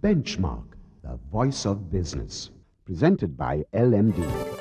Benchmark, the voice of business. Presented by LMD.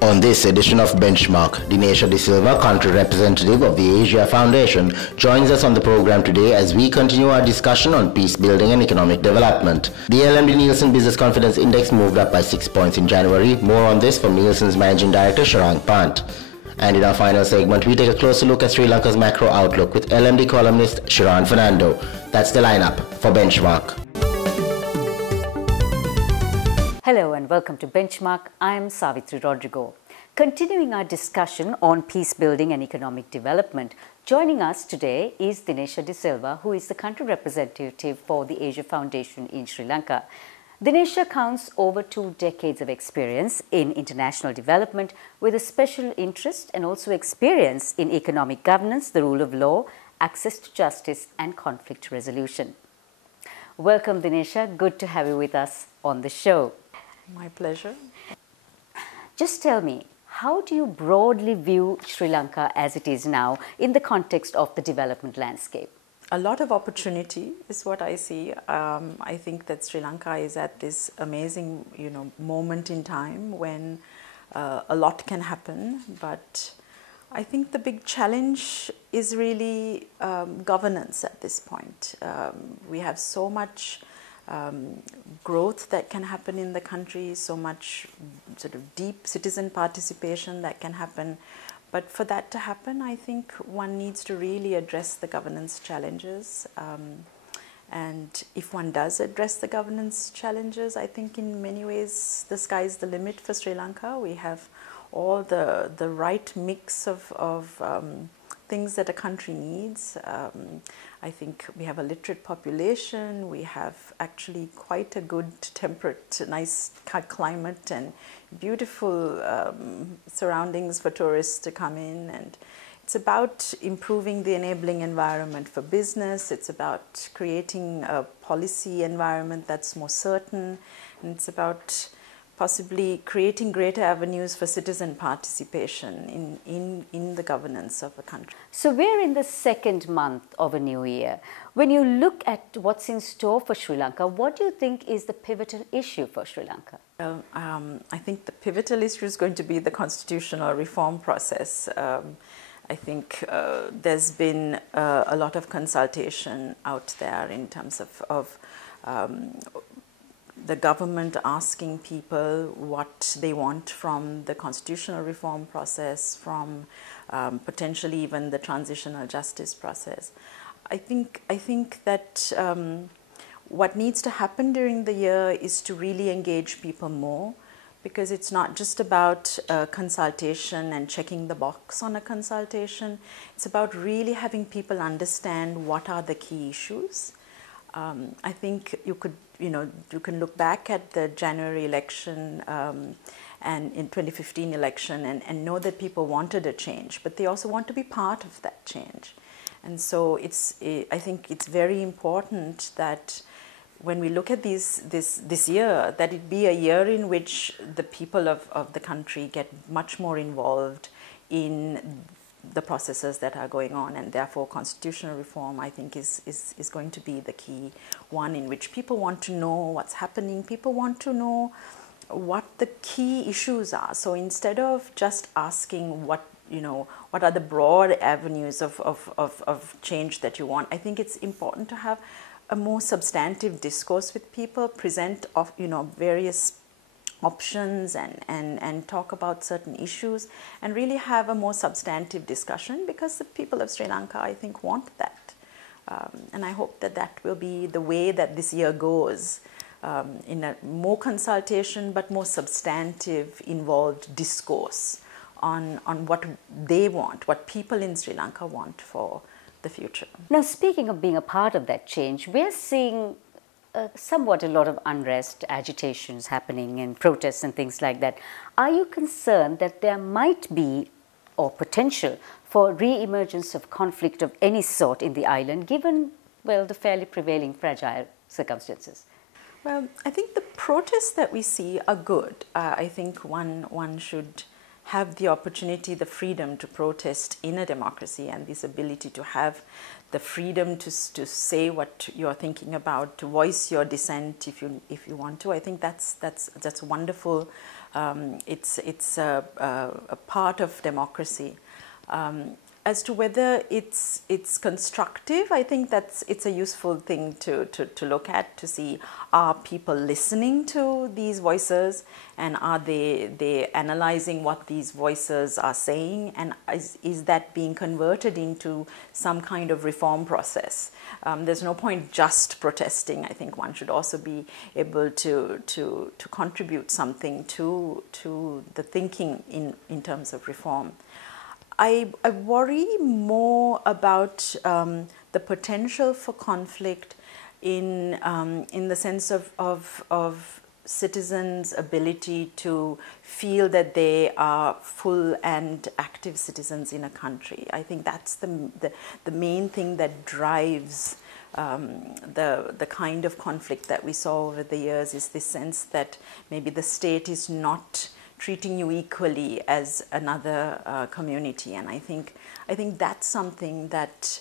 On this edition of Benchmark, Dinesha de Silva, country representative of the Asia Foundation, joins us on the program today as we continue our discussion on peace building and economic development. The LMD Nielsen Business Confidence Index moved up by 6 points in January. More on this from Nielsen's Managing Director, Sharang Pant. And in our final segment, we take a closer look at Sri Lanka's macro outlook with LMD columnist Shiran Fernando. That's the lineup for Benchmark. Hello and welcome to Benchmark. I am Savitri Rodrigo. Continuing our discussion on peace building and economic development, joining us today is Dinesha de Silva, who is the country representative for the Asia Foundation in Sri Lanka. Dinesha counts over 2 decades of experience in international development with a special interest and also experience in economic governance, the rule of law, access to justice and conflict resolution. Welcome, Dinesha. Good to have you with us on the show. My pleasure. Just tell me, how do you broadly view Sri Lanka as it is now in the context of the development landscape? A lot of opportunity is what I see. I think that Sri Lanka is at this amazing, moment in time when a lot can happen. But I think the big challenge is really governance at this point. We have so much growth that can happen in the country, so much sort of deep citizen participation that can happen. But for that to happen, I think one needs to really address the governance challenges. And if one does address the governance challenges, I think in many ways the sky's the limit for Sri Lanka. We have all the right mix of things that a country needs. I think we have a literate population, we have actually quite a good temperate, nice climate and beautiful surroundings for tourists to come in. And it's about improving the enabling environment for business, it's about creating a policy environment that's more certain, and it's about possibly creating greater avenues for citizen participation in the governance of a country. So we're in the second month of a new year. When you look at what's in store for Sri Lanka, what do you think is the pivotal issue for Sri Lanka? I think the pivotal issue is going to be the constitutional reform process. I think there's been a lot of consultation out there in terms of the government asking people what they want from the constitutional reform process, from potentially even the transitional justice process. I think that what needs to happen during the year is to really engage people more, because it's not just about consultation and checking the box on a consultation. It's about really having people understand what are the key issues. I think you can look back at the January election and in 2015 election and know that people wanted a change, but they also want to be part of that change. And so I think it's very important that when we look at this year, that it be a year in which the people of the country get much more involved in the processes that are going on, and therefore constitutional reform, I think, is going to be the key one, in which people want to know what's happening, people want to know what the key issues are. So instead of just asking what are the broad avenues of change that you want, I think it's important to have a more substantive discourse with people, present various options and talk about certain issues and really have a more substantive discussion, because the people of Sri Lanka, I think, want that. And I hope that that will be the way that this year goes, in a more consultation but more substantive, involved discourse on what they want, what people in Sri Lanka want for the future. Now, speaking of being a part of that change, we're seeing somewhat a lot of unrest, agitations happening and protests and things like that. Are you concerned that there might be or potential for re-emergence of conflict of any sort in the island, given well, the fairly prevailing fragile circumstances? Well, I think the protests that we see are good. I think one should have the opportunity, the freedom to protest in a democracy, and this ability to have the freedom to say what you're thinking about, to voice your dissent if you want to. I think that's wonderful. It's a part of democracy. As to whether it's constructive, I think it's a useful thing to look at, to see, are people listening to these voices, and are they analyzing what these voices are saying, and is that being converted into some kind of reform process? There's no point just protesting. I think one should also be able to contribute something to the thinking in terms of reform. I worry more about the potential for conflict in the sense of citizens' ability to feel that they are full and active citizens in a country. I think that's the main thing that drives the kind of conflict that we saw over the years, is this sense that maybe the state is not treating you equally as another community. And I think that's something that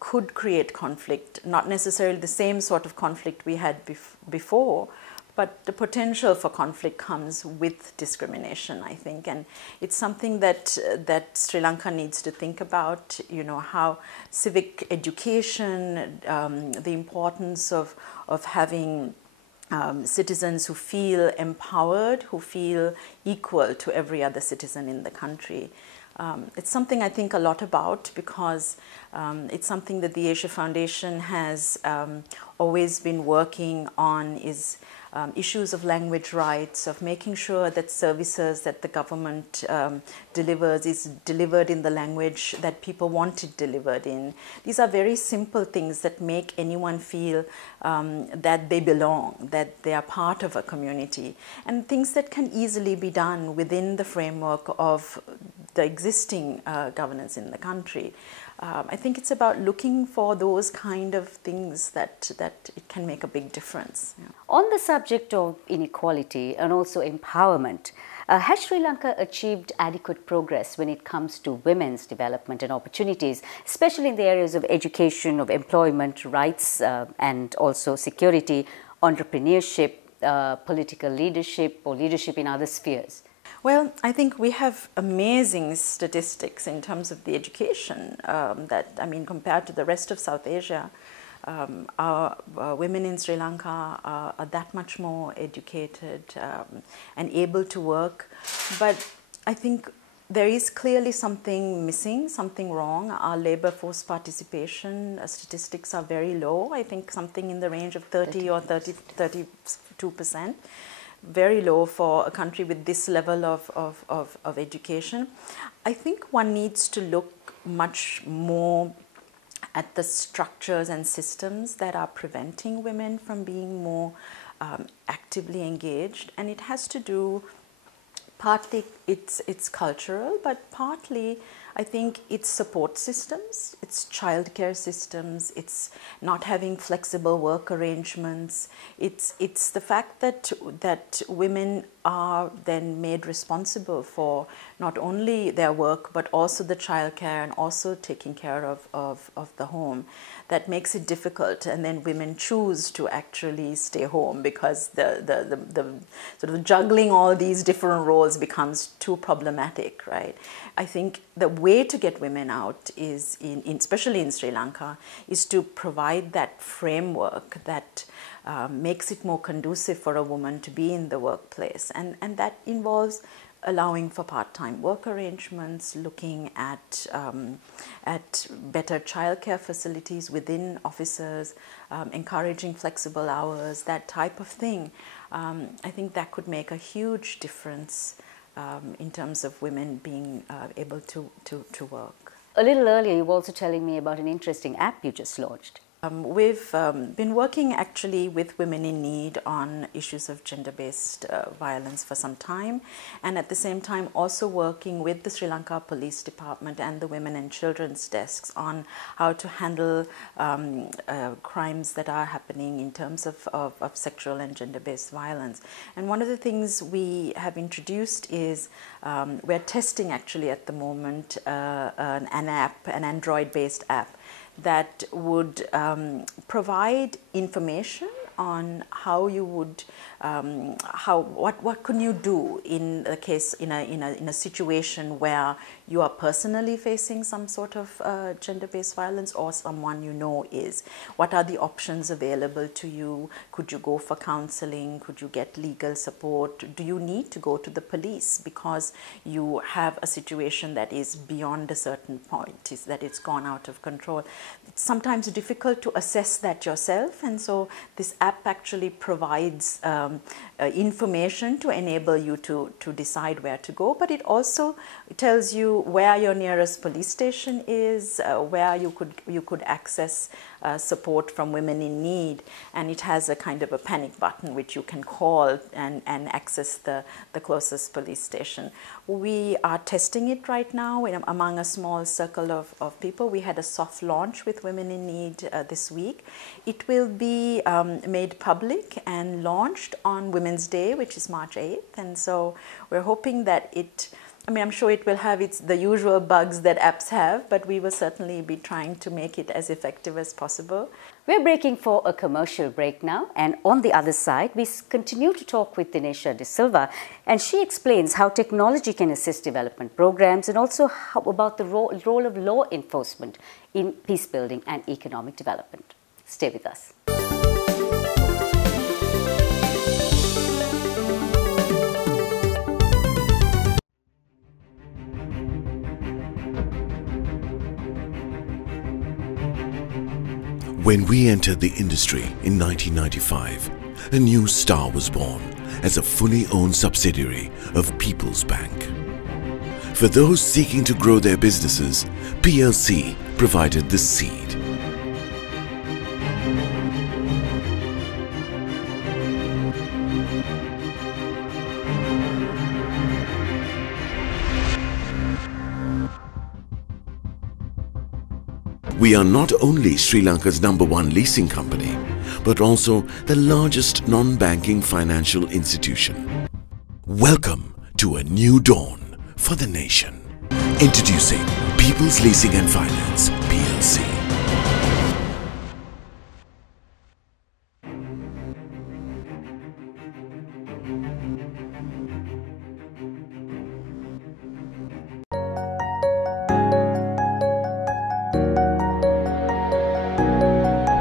could create conflict, not necessarily the same sort of conflict we had before, but the potential for conflict comes with discrimination, I think. And it's something that Sri Lanka needs to think about, how civic education, the importance of having citizens who feel empowered, who feel equal to every other citizen in the country. It's something I think a lot about, because it's something that the Asia Foundation has always been working on, is issues of language rights, of making sure that services that the government delivers is delivered in the language that people want it delivered in. These are very simple things that make anyone feel that they belong, that they are part of a community, and things that can easily be done within the framework of the existing governance in the country. I think it's about looking for those kind of things that it can make a big difference. Yeah. On the subject of inequality and also empowerment, has Sri Lanka achieved adequate progress when it comes to women's development and opportunities, especially in the areas of education, of employment rights, and also security, entrepreneurship, political leadership, or leadership in other spheres? Well, I think we have amazing statistics in terms of the education compared to the rest of South Asia. Our women in Sri Lanka are that much more educated and able to work. But I think there is clearly something missing, something wrong. Our labor force participation statistics are very low. I think something in the range of 30 or 32%. Very low for a country with this level of education. I think one needs to look much more at the structures and systems that are preventing women from being more actively engaged, and it has to do, partly it's cultural, but partly I think it's support systems, it's childcare systems, it's not having flexible work arrangements, it's the fact that women are then made responsible for not only their work but also the childcare and also taking care of the home. That makes it difficult, and then women choose to actually stay home because the sort of juggling all these different roles becomes too problematic, right? I think the way to get women out is, especially in Sri Lanka, is to provide that framework that makes it more conducive for a woman to be in the workplace, and that involves allowing for part-time work arrangements, looking at better childcare facilities within offices, encouraging flexible hours, that type of thing. I think that could make a huge difference in terms of women being able to work. A little earlier, you were also telling me about an interesting app you just launched. We've been working actually with women in need on issues of gender-based violence for some time, and at the same time also working with the Sri Lanka Police Department and the Women and Children's desks on how to handle crimes that are happening in terms of sexual and gender-based violence. And one of the things we have introduced is we're testing actually at the moment an app, an Android-based app, that would provide information on how you would, what can you do in the case, in a situation where you are personally facing some sort of gender-based violence or someone you know is. What are the options available to you? Could you go for counseling? Could you get legal support? Do you need to go to the police because you have a situation that is beyond a certain point, is that it's gone out of control? It's sometimes difficult to assess that yourself, and so this app actually provides information to enable you to decide where to go, but it also tells you where your nearest police station is, where you could access support from women in need, and it has a kind of a panic button which you can call and access the closest police station. We are testing it right now among a small circle of people. We had a soft launch with Women in Need this week. It will be made public and launched on Women's Day, which is March 8th, and so we're hoping that I'm sure it will have the usual bugs that apps have, but we will certainly be trying to make it as effective as possible. We're breaking for a commercial break now, and on the other side, we continue to talk with Dinesha de Silva, and she explains how technology can assist development programs and also about the role of law enforcement in peace building and economic development. Stay with us. When we entered the industry in 1995, a new star was born as a fully owned subsidiary of People's Bank. For those seeking to grow their businesses, PLC provided the seed. We are not only Sri Lanka's #1 leasing company, but also the largest non-banking financial institution. Welcome to a new dawn for the nation. Introducing People's Leasing and Finance, PLC.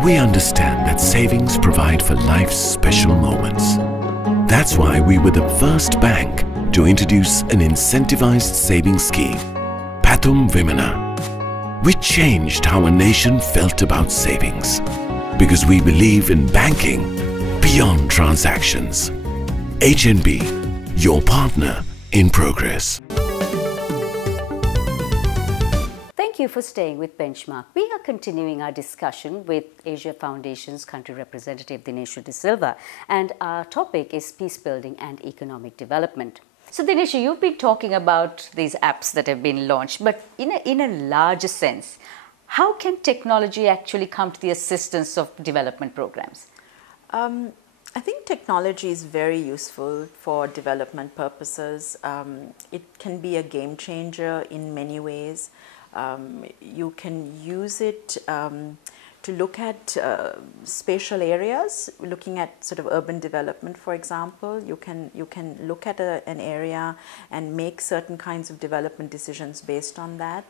We understand that savings provide for life's special moments. That's why we were the first bank to introduce an incentivized savings scheme, Pathum Vimana. We changed how a nation felt about savings because we believe in banking beyond transactions. HNB, your partner in progress. Thank you for staying with Benchmark. We are continuing our discussion with Asia Foundation's country representative Dinesha de Silva, and our topic is peace building and economic development. So Dinesha, you've been talking about these apps that have been launched, but in a larger sense, how can technology actually come to the assistance of development programs? I think technology is very useful for development purposes. It can be a game changer in many ways. You can use it to look at spatial areas, looking at sort of urban development, for example. You can look at an area and make certain kinds of development decisions based on that.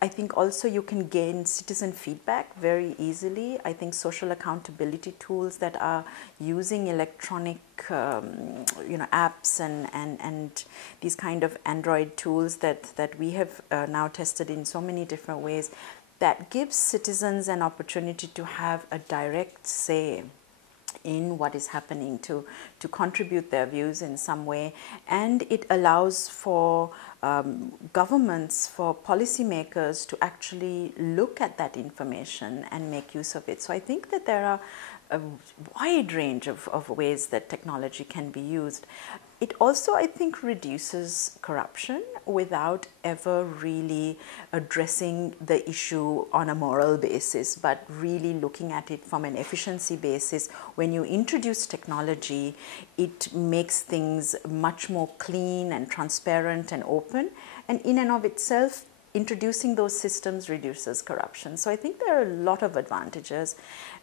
I think also you can gain citizen feedback very easily. I think social accountability tools that are using electronic apps and these kind of Android tools that we have now tested in so many different ways, that gives citizens an opportunity to have a direct say in what is happening, to contribute their views in some way. And it allows for governments, for policymakers to actually look at that information and make use of it. So I think that there are a wide range of ways that technology can be used. It also, I think, reduces corruption without ever really addressing the issue on a moral basis, but really looking at it from an efficiency basis. When you introduce technology, it makes things much more clean and transparent and open, and in and of itself, introducing those systems reduces corruption. So I think there are a lot of advantages,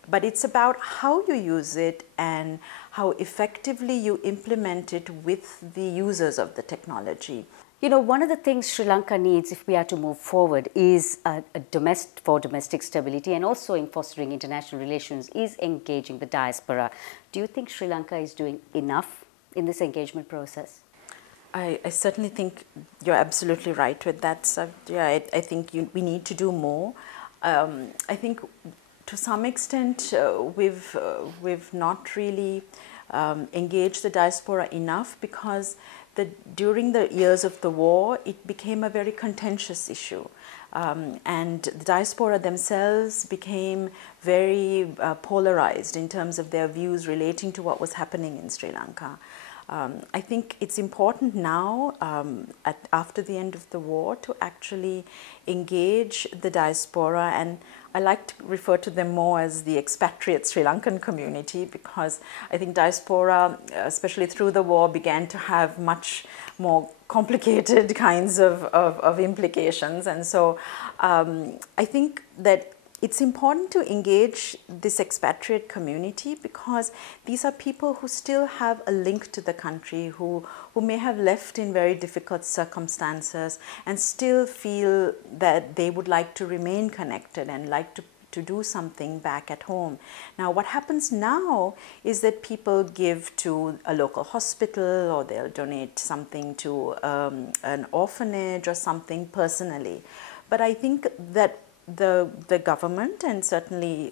but it's about how you use it and how effectively you implement it with the users of the technology. You know, one of the things Sri Lanka needs if we are to move forward is for domestic stability, and also in fostering international relations, is engaging the diaspora. Do you think Sri Lanka is doing enough in this engagement process? I certainly think you're absolutely right with that. So, yeah, I think we need to do more. I think to some extent we've not really engaged the diaspora enough, because during the years of the war, it became a very contentious issue. And the diaspora themselves became very polarized in terms of their views relating to what was happening in Sri Lanka. I think it's important now, after the end of the war, to actually engage the diaspora, and I like to refer to them more as the expatriate Sri Lankan community, because I think diaspora, especially through the war, began to have much more complicated kinds of implications. And so I think that it's important to engage this expatriate community, because these are people who still have a link to the country, who may have left in very difficult circumstances and still feel that they would like to remain connected and like to do something back at home. Now, what happens now is that people give to a local hospital, or they'll donate something to an orphanage or something personally. But I think that the government, and certainly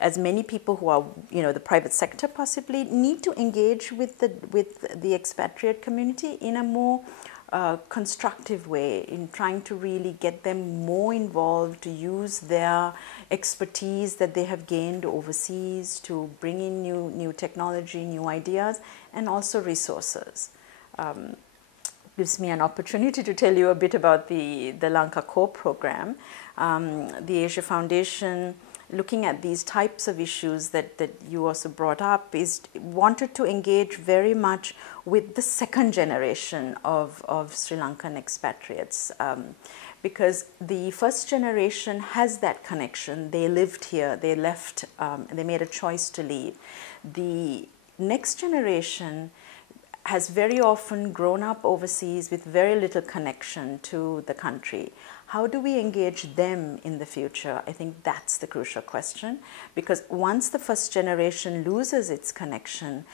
as many people who are, the private sector possibly, need to engage with the expatriate community in a more constructive way, in trying to really get them more involved, to use their expertise that they have gained overseas to bring in new technology, new ideas, and also resources. Gives me an opportunity to tell you a bit about the Lanka Core program. The Asia Foundation, looking at these types of issues that you also brought up, wanted to engage very much with the second generation of Sri Lankan expatriates, because the first generation has that connection. They lived here, they left, they made a choice to leave. The next generation has very often grown up overseas with very little connection to the country. How do we engage them in the future? I think that's the crucial question, because once the first generation loses its connection,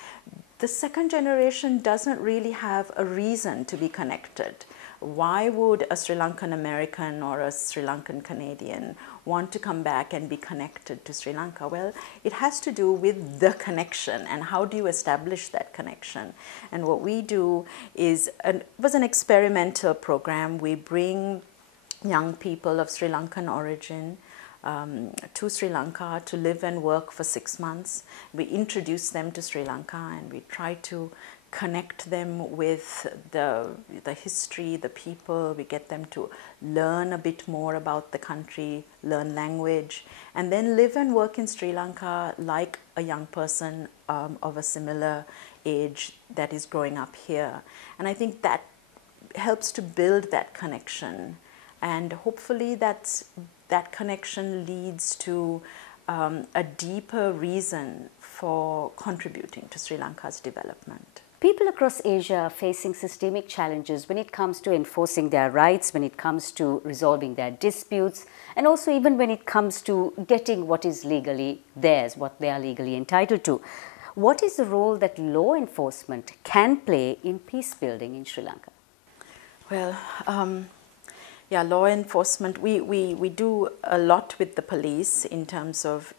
the second generation doesn't really have a reason to be connected. Why would a Sri Lankan American or a Sri Lankan Canadian want to come back and be connected to Sri Lanka? Well, it has to do with the connection, and how do you establish that connection? And what we do was an experimental program. We bring young people of Sri Lankan origin to Sri Lanka to live and work for 6 months. We introduce them to Sri Lanka, and we try to connect them with the history, the people. We get them to learn a bit more about the country, learn language, and then live and work in Sri Lanka like a young person of a similar age that is growing up here. And I think that helps to build that connection, and hopefully that connection leads to a deeper reason for contributing to Sri Lanka's development. People across Asia are facing systemic challenges when it comes to enforcing their rights, when it comes to resolving their disputes, and also even when it comes to getting what is legally theirs, what they are legally entitled to. What is the role that law enforcement can play in peace building in Sri Lanka? Well, yeah, law enforcement, we do a lot with the police in terms of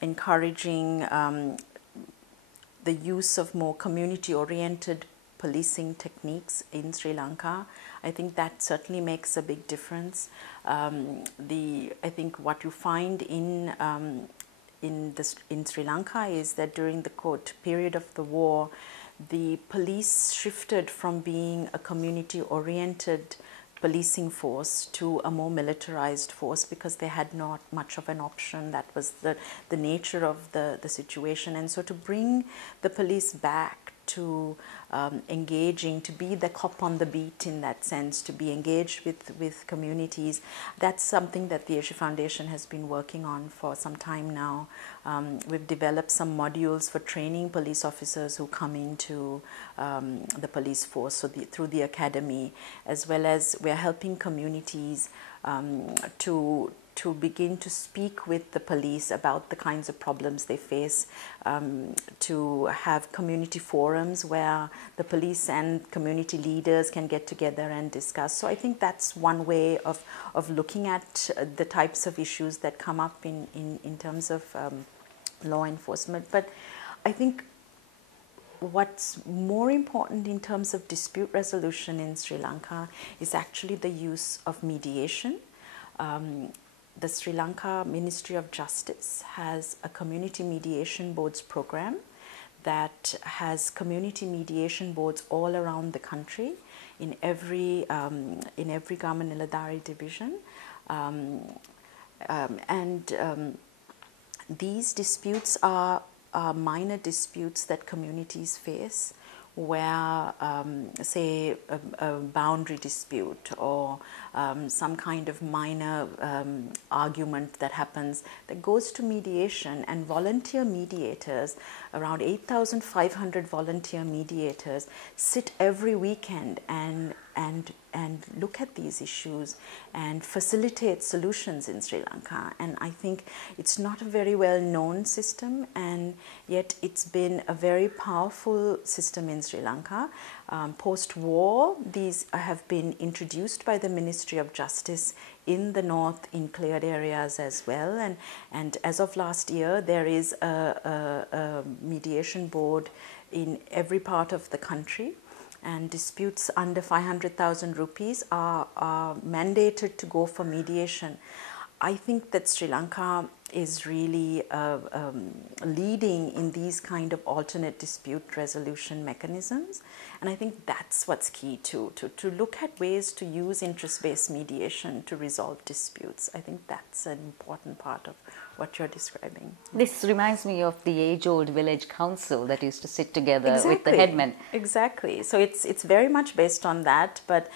encouraging the use of more community-oriented policing techniques in Sri Lanka. I think that certainly makes a big difference. I think what you find in Sri Lanka is that during the period of the war, the police shifted from being a community-oriented policing force to a more militarized force because they had not much of an option. That was the nature of the situation. And so to bring the police back to engaging, to be the cop on the beat in that sense, to be engaged with communities, that's something that the Asia Foundation has been working on for some time now. We've developed some modules for training police officers who come into the police force, so through the academy, as well as we're helping communities to begin to speak with the police about the kinds of problems they face, to have community forums where the police and community leaders can get together and discuss. So I think that's one way of looking at the types of issues that come up in terms of law enforcement. But I think what's more important in terms of dispute resolution in Sri Lanka is actually the use of mediation. The Sri Lanka Ministry of Justice has a community mediation boards program that has community mediation boards all around the country in every Gama Niladhari division. These disputes are minor disputes that communities face, where, say, a boundary dispute or some kind of minor argument that happens, that goes to mediation, and volunteer mediators, around 8,500 volunteer mediators, sit every weekend and look at these issues and facilitate solutions in Sri Lanka. And I think it's not a very well known system, and yet it's been a very powerful system in Sri Lanka. Post-war, these have been introduced by the Ministry of Justice in the north in cleared areas as well. And as of last year, there is a mediation board in every part of the country. And disputes under 500,000 rupees are mandated to go for mediation. I think that Sri Lanka is really leading in these kind of alternate dispute resolution mechanisms. And I think that's what's key to look at ways to use interest-based mediation to resolve disputes. I think that's an important part of what you're describing. This reminds me of the age-old village council that used to sit together with the Exactly. headmen. Exactly. So it's very much based on that, but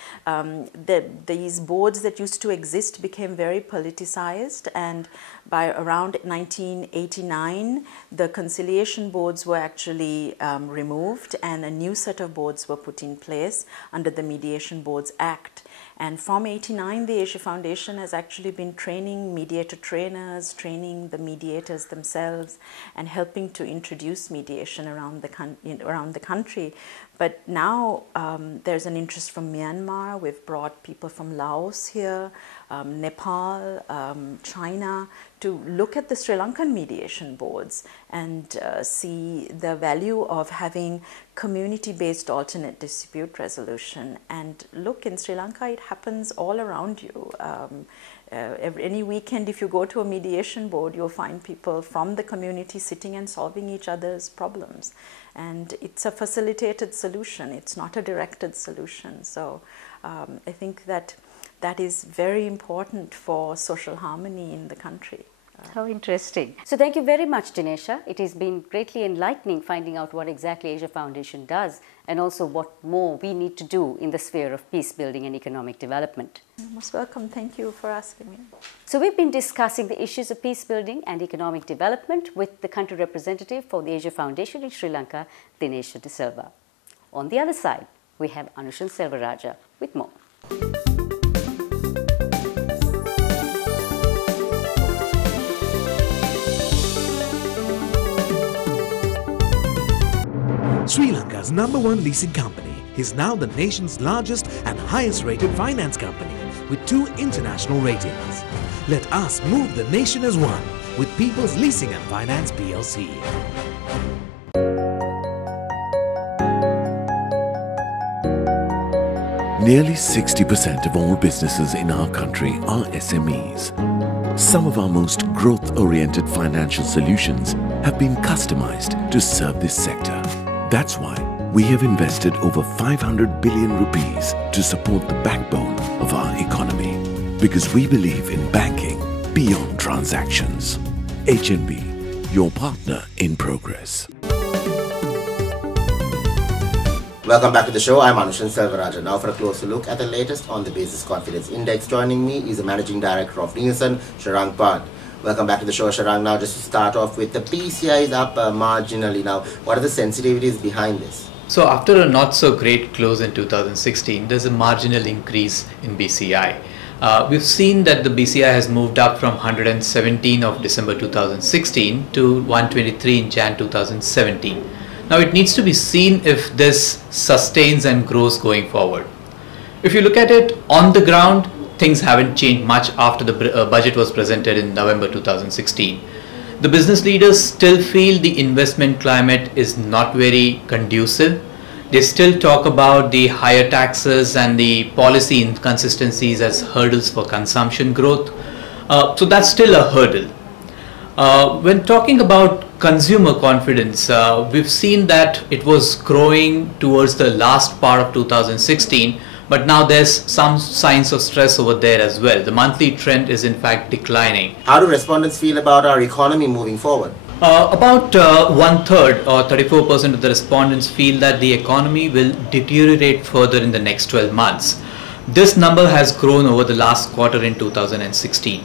these boards that used to exist became very politicized, and by around 1989, the conciliation boards were actually removed, and a new set of boards were put in place under the Mediation Boards Act. And from 89, the Asia Foundation has actually been training mediator trainers, training the mediators themselves, and helping to introduce mediation around the country. But now there's an interest from Myanmar. We've brought people from Laos here, Nepal, China, to look at the Sri Lankan mediation boards and see the value of having community-based alternate dispute resolution. And look, in Sri Lanka, it happens all around you. Any weekend, if you go to a mediation board, you'll find people from the community sitting and solving each other's problems. And it's a facilitated solution. It's not a directed solution. So I think that is very important for social harmony in the country. How interesting. So thank you very much, Dinesha. It has been greatly enlightening finding out what exactly Asia Foundation does, and also what more we need to do in the sphere of peace building and economic development. You're most welcome. Thank you for asking me. So we've been discussing the issues of peace building and economic development with the country representative for the Asia Foundation in Sri Lanka, Dinesha de Silva. On the other side, we have Anushan Selvaraja with more. Sri Lanka's #1 leasing company is now the nation's largest and highest rated finance company with 2 international ratings. Let us move the nation as one with People's Leasing and Finance PLC. Nearly 60% of all businesses in our country are SMEs. Some of our most growth-oriented financial solutions have been customized to serve this sector. That's why we have invested over 500 billion rupees to support the backbone of our economy. Because we believe in banking beyond transactions. HNB, your partner in progress. Welcome back to the show. I'm Anushan Selvarajan. Now for a closer look at the latest on the Business Confidence Index. Joining me is the Managing Director of Nielsen, Sharang Pant. Welcome back to the show, Sharang. Now just to start off with, the PCI is up marginally now. What are the sensitivities behind this? So after a not so great close in 2016, there's a marginal increase in BCI. We've seen that the BCI has moved up from 117 of December 2016 to 123 in Jan 2017. Now it needs to be seen if this sustains and grows going forward. If you look at it on the ground, things haven't changed much after the budget was presented in November 2016. The business leaders still feel the investment climate is not very conducive. They still talk about the higher taxes and the policy inconsistencies as hurdles for consumption growth. So that's still a hurdle. When talking about consumer confidence, we've seen that it was growing towards the last part of 2016, but now there's some signs of stress over there as well. The monthly trend is in fact declining. How do respondents feel about our economy moving forward? About 1/3 or 34% of the respondents feel that the economy will deteriorate further in the next 12 months. This number has grown over the last quarter in 2016.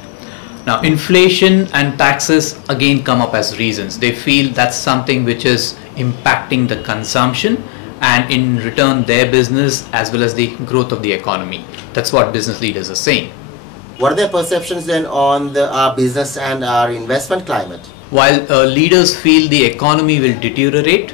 Now, inflation and taxes again come up as reasons. They feel that's something which is impacting the consumption and in return their business as well as the growth of the economy. That's what business leaders are saying. What are their perceptions then on our business and our investment climate? While leaders feel the economy will deteriorate,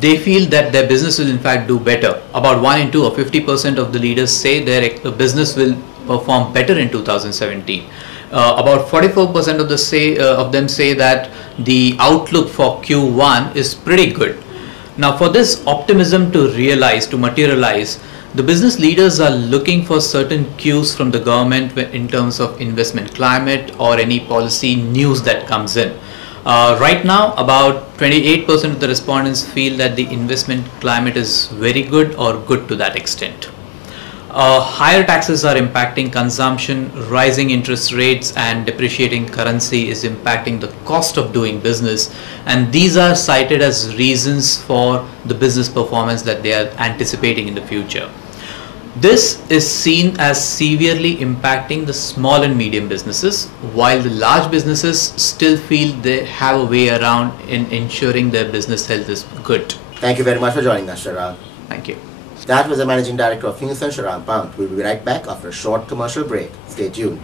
they feel that their business will in fact do better. About 1 in 2 or 50% of the leaders say their business will perform better in 2017. About 44% of them say that the outlook for Q1 is pretty good. Now for this optimism to materialize, the business leaders are looking for certain cues from the government in terms of investment climate or any policy news that comes in. Right now, about 28% of the respondents feel that the investment climate is very good or good to that extent. Higher taxes are impacting consumption, rising interest rates and depreciating currency is impacting the cost of doing business, and these are cited as reasons for the business performance that they are anticipating in the future. This is seen as severely impacting the small and medium businesses, while the large businesses still feel they have a way around in ensuring their business health is good. Thank you very much for joining us, Sharang. Thank you. That was the Managing Director of Nielsen, Sharang Pant. We'll be right back after a short commercial break. Stay tuned.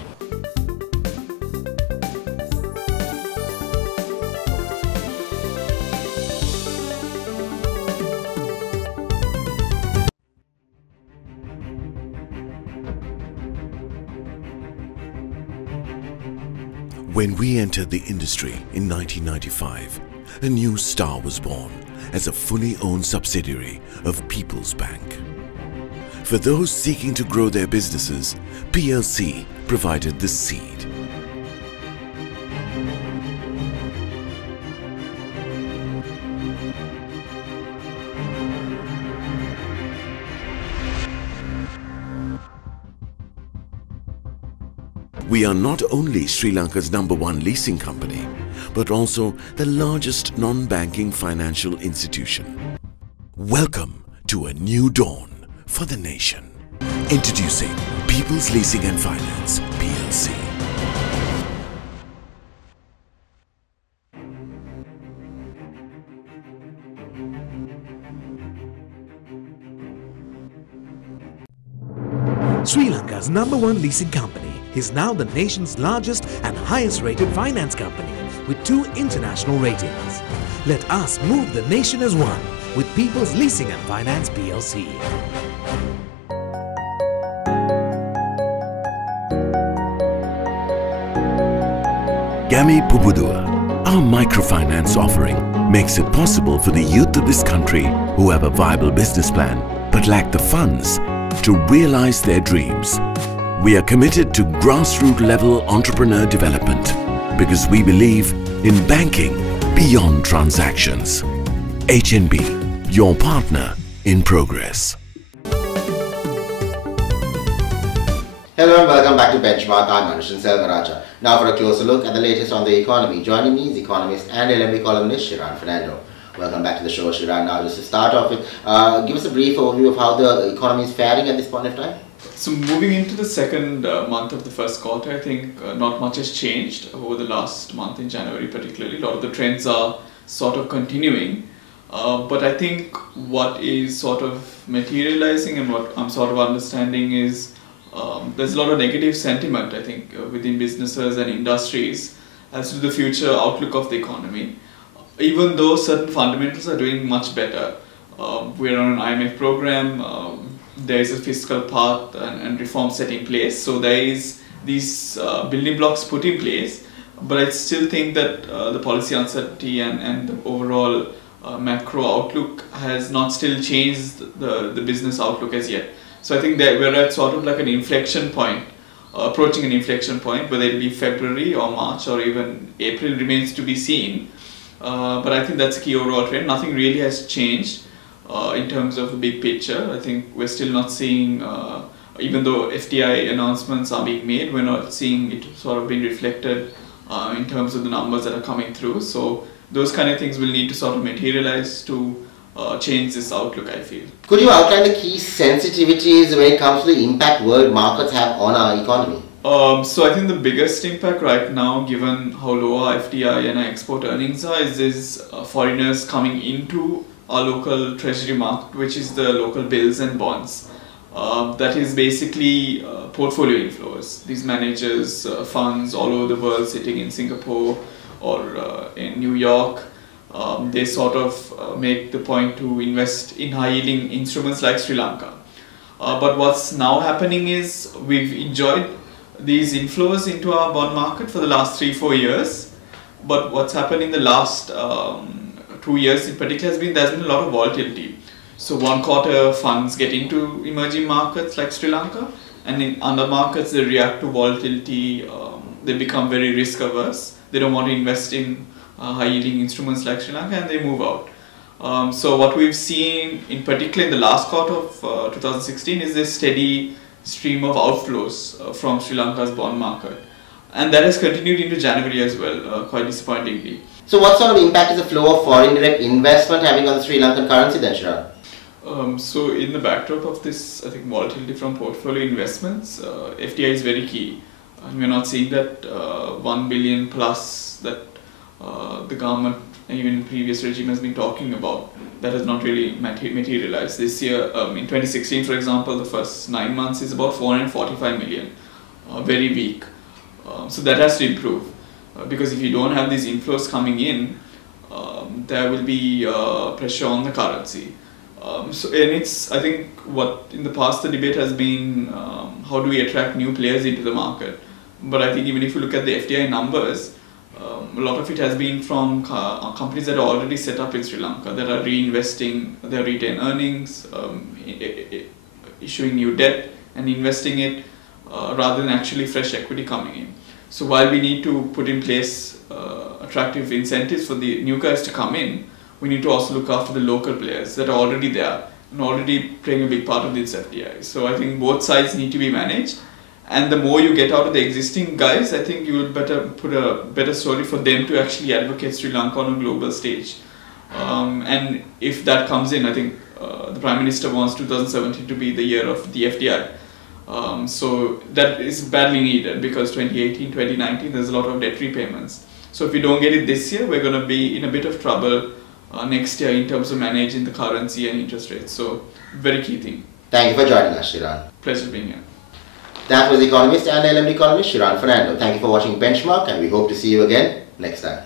When we entered the industry in 1995, a new star was born as a fully owned subsidiary of People's Bank. For those seeking to grow their businesses, PLC provided the seed. We are not only Sri Lanka's #1 leasing company, but also the largest non-banking financial institution. Welcome to a new dawn for the nation. Introducing People's Leasing and Finance, PLC. Sri Lanka's #1 leasing company is now the nation's largest and highest rated finance company with 2 international ratings. Let us move the nation as one with People's Leasing and Finance PLC. Yami Pubudua. Our microfinance offering makes it possible for the youth of this country who have a viable business plan but lack the funds to realize their dreams. We are committed to grassroots level entrepreneur development because we believe in banking beyond transactions. HNB, your partner in progress. Hello and welcome back to Benchmark. I'm Anushan Selvaraj. Now for a closer look at the latest on the economy. Joining me is economist and LMB columnist Shiran Fernando. Welcome back to the show, Shiran. Now just to start off with, give us a brief overview of how the economy is faring at this point of time. So moving into the second month of the first quarter, I think not much has changed over the last month in January particularly. A lot of the trends are sort of continuing. But I think what is sort of materializing and what I'm sort of understanding is there's a lot of negative sentiment, I think, within businesses and industries as to the future outlook of the economy. Even though certain fundamentals are doing much better, we're on an IMF program, there is a fiscal path and reform set in place, so there is these building blocks put in place, but I still think that the policy uncertainty and the overall macro outlook has not still changed the business outlook as yet. So I think that we're at sort of like an inflection point, approaching an inflection point, whether it be February or March or even April remains to be seen. But I think that's a key overall trend. Nothing really has changed in terms of the big picture. I think we're still not seeing, even though FDI announcements are being made, we're not seeing it sort of being reflected in terms of the numbers that are coming through. So those kind of things will need to sort of materialize to change this outlook, I feel. Could you outline the key sensitivities when it comes to the impact world markets have on our economy? So I think the biggest impact right now, given how low our FDI and our export earnings are, is foreigners coming into our local treasury market, which is the local bills and bonds. That is basically portfolio inflows. These managers, funds all over the world sitting in Singapore or in New York, they sort of make the point to invest in high-yielding instruments like Sri Lanka. But what's now happening is we've enjoyed these inflows into our bond market for the last 3-4 years. But what's happened in the last 2 years in particular has been there's been a lot of volatility. So one quarter funds get into emerging markets like Sri Lanka, and in other markets they react to volatility. They become very risk averse. They don't want to invest in high-yielding instruments like Sri Lanka, and they move out. So what we've seen, in particular in the last quarter of 2016, is a steady stream of outflows from Sri Lanka's bond market. And that has continued into January as well, quite disappointingly. So what sort of impact is the flow of foreign direct investment having on the Sri Lankan currency then, Shiran? So in the backdrop of this, I think volatility from portfolio investments, FDI is very key. And we're not seeing that 1 billion plus that the government, even previous regime, has been talking about. That has not really materialized. This year, in 2016, for example, the first 9 months is about 445 million, very weak. So that has to improve, because if you don't have these inflows coming in, there will be pressure on the currency. And it's, I think, what in the past the debate has been, how do we attract new players into the market? But I think even if you look at the FDI numbers, a lot of it has been from companies that are already set up in Sri Lanka, that are reinvesting their retained earnings, issuing new debt and investing it, rather than actually fresh equity coming in. So while we need to put in place attractive incentives for the new guys to come in, we need to also look after the local players that are already there and already playing a big part of this FDI. So I think both sides need to be managed. And the more you get out of the existing guys, I think you will better put a better story for them to actually advocate Sri Lanka on a global stage. And if that comes in, I think the Prime Minister wants 2017 to be the year of the FDI. So that is badly needed, because 2018, 2019, there's a lot of debt repayments. So if we don't get it this year, we're going to be in a bit of trouble next year in terms of managing the currency and interest rates. So very key thing. Thank you for joining us, Shiran. Pleasure being here. That was economist and LMD columnist Shiran Fernando. Thank you for watching Benchmark, and we hope to see you again next time.